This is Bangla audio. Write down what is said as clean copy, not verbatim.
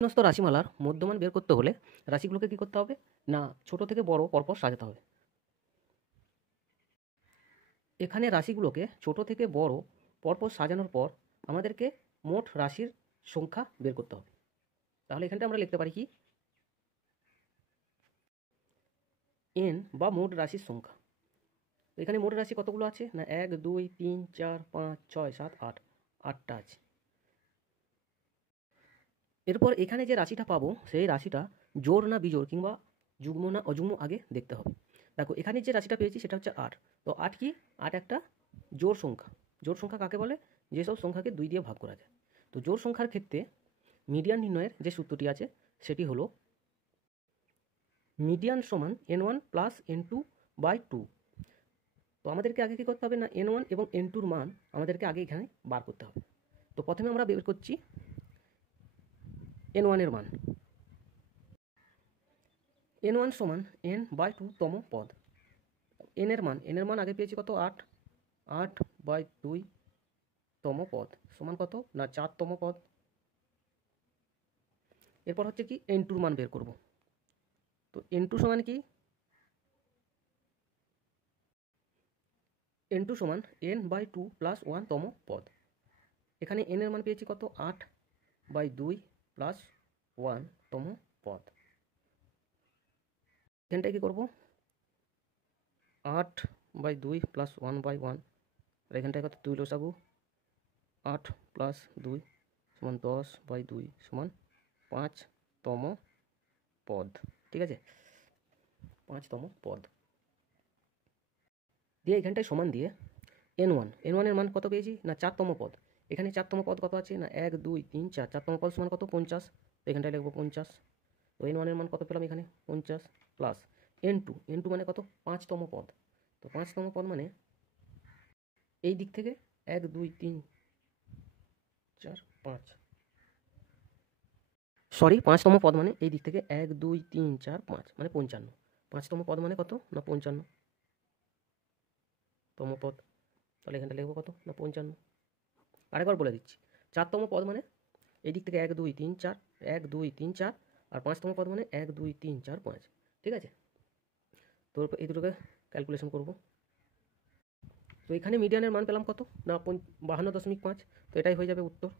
সমস্ত রাশিমালার মধ্যমান বের করতে হলে রাশিগুলোকে কি করতে হবে না ছোট থেকে বড় পরপর সাজাতে হবে। এখানে রাশিগুলোকে ছোট থেকে বড় পরপর সাজানোর পর আমাদেরকে মোট রাশির সংখ্যা বের করতে হবে। তাহলে এখানটা আমরা লিখতে পারি কি এন বা মোট রাশির সংখ্যা। এখানে মোট রাশি কতগুলো আছে না 1 2 3 4 5 6 7 8 8টা আছে। এরপর এখানে যে রাশিটা পাবো সেই রাশিটা জোড় না বিজোড় কিংবা যুগ্ম না অযুগ্ম আগে দেখতে হবে। দেখো এখানে যে রাশিটা পেয়েছি সেটা হচ্ছে 8। তো 8 কি 8 একটা জোড় সংখ্যা। জোড় সংখ্যা কাকে বলে? যেসব সংখ্যাকে 2 দিয়ে ভাগ করা যায়। তো জোড় সংখ্যার ক্ষেত্রে মিডিয়ান নির্ণয়ের যে সূত্রটি আছে সেটি হলো মিডিয়ান সমান n1 প্লাস n2 বাই 2। তো আমাদেরকে আগে কী করতে হবে না n1 এবং n2-র মান আমাদেরকে আগে এখানে বার করতে হবে। তো প্রথমে আমরা বের করছি n1-এর মান। n1 সমান n বাই 2 তম পদ। n-এর মান আগে পেয়েছি কত 8 8 বাই 2 তম পদ সমান কত না 4তম পদ। এরপর হচ্ছে কি n2-র মান বের করব। তো n2 সমান কি n2 সমান n বাই 2 প্লাস 1 তম পদ। এখানে n-এর মান পেয়েছি কত 8 বাই 2 প্লাস 1 তম পদ। এখানটায় কী করবো 8 বাই 2 প্লাস 1 বাই 1 আর এখানটায় কত 2 লসাগু 8 প্লাস 2 সমান 10 বাই 2 সমান 5তম পদ। ঠিক আছে 5তম পদ দিয়ে এখানটায় সমান দিয়ে n1-এর মান কত পেয়েছি না 4তম পদ। এখানে 4তম পদ কত আছে না 1 2 3 4 4তম পদ সমান কত 50। তো এখানটায় লিখবো 50। তো n1-এর মান কত পেলাম এখানে 50 প্লাস n2 মানে কত 5তম পদ। তো 5তম পদ মানে এই দিক থেকে 1 2 3 4 5 সরি 5তম পদ মানে এই দিক থেকে 1 2 3 4 5 মানে 55। 5তম পদ মানে কত না 55তম পদ। তাহলে এখানটা লিখবো কত না 55। আরেকবার বলে দিচ্ছি 4তম পদ মানে এই দিক থেকে 1 2 3 4 1 2 3 4 আর 5তম পদ মানে 1 2 3 4 5। ঠিক আছে তো এই দুটোকে ক্যালকুলেশন করব। তো এখানে মিডিয়ানের মান পেলাম কত না 52.5। তো এটাই হয়ে যাবে উত্তর।